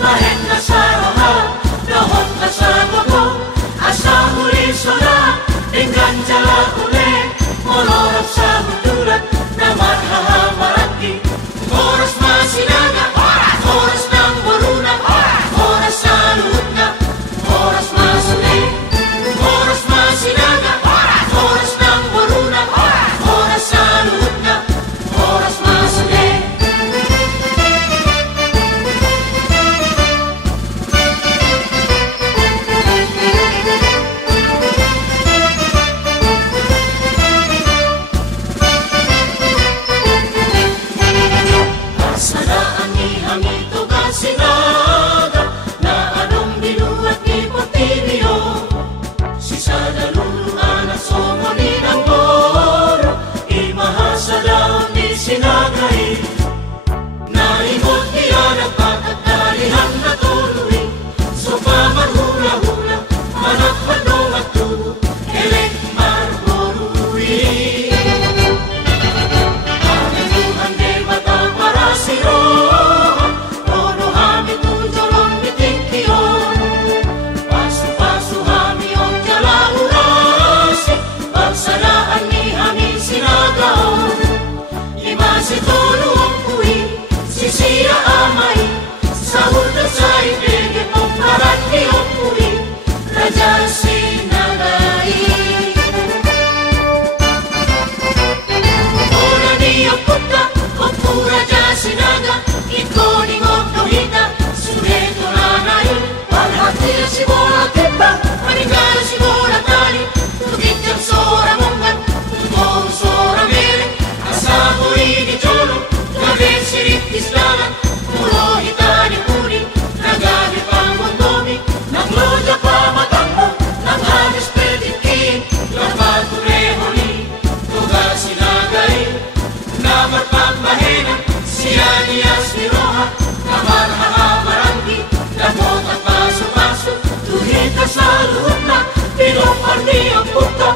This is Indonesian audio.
lahit na sa raha, dahot na sa bago, asa huli sola, dengan jala ule, molorot sa hudurat, na marhahamaraki, oras masinaga, oras ng waruna, oras sa luhut na, oras masuli, oras masinaga, oras ng waruna, oras sa luhut na, oras masuli. Sadaan ni hangito ka sinaga, na anong binuhat ni Potimio, si sadaluluan at somoni ng boro, imahasadaon ni sinagay, naimot iyan ang pagkakalihan na tuloy, so pamarhula-hula, manakpadong at tubo, elek marborui. Amin de mata para siro, todo hami tu jolong bitikio, pasu-pasu hami on jala urasi, pagsadaan ni hami sinagaon, imasi tolo ang kui, sisiya amay, sahur na sa ibigay mong karat ni ang kui, raja sinagay. Ola ni ang puta, o pura ja sinaga, ikoning o dohita, sureto na nayon, palhatil si bola tipa, maningalo si bola tali, tugit ang sora monggan, tumong sora mele, asabo ini jolo, gabi sirit islanan, mulo hitani puni, nagabi pangondomi, nang loja pa matambo, nang halis pedikin, lapat turehoni, tuga sinagay, namar pambahena, siya niyas ni Roha, namar hakamaranggi, damot at paso-paso, tuhit ka sa luhut na, pinopar ni ang puta,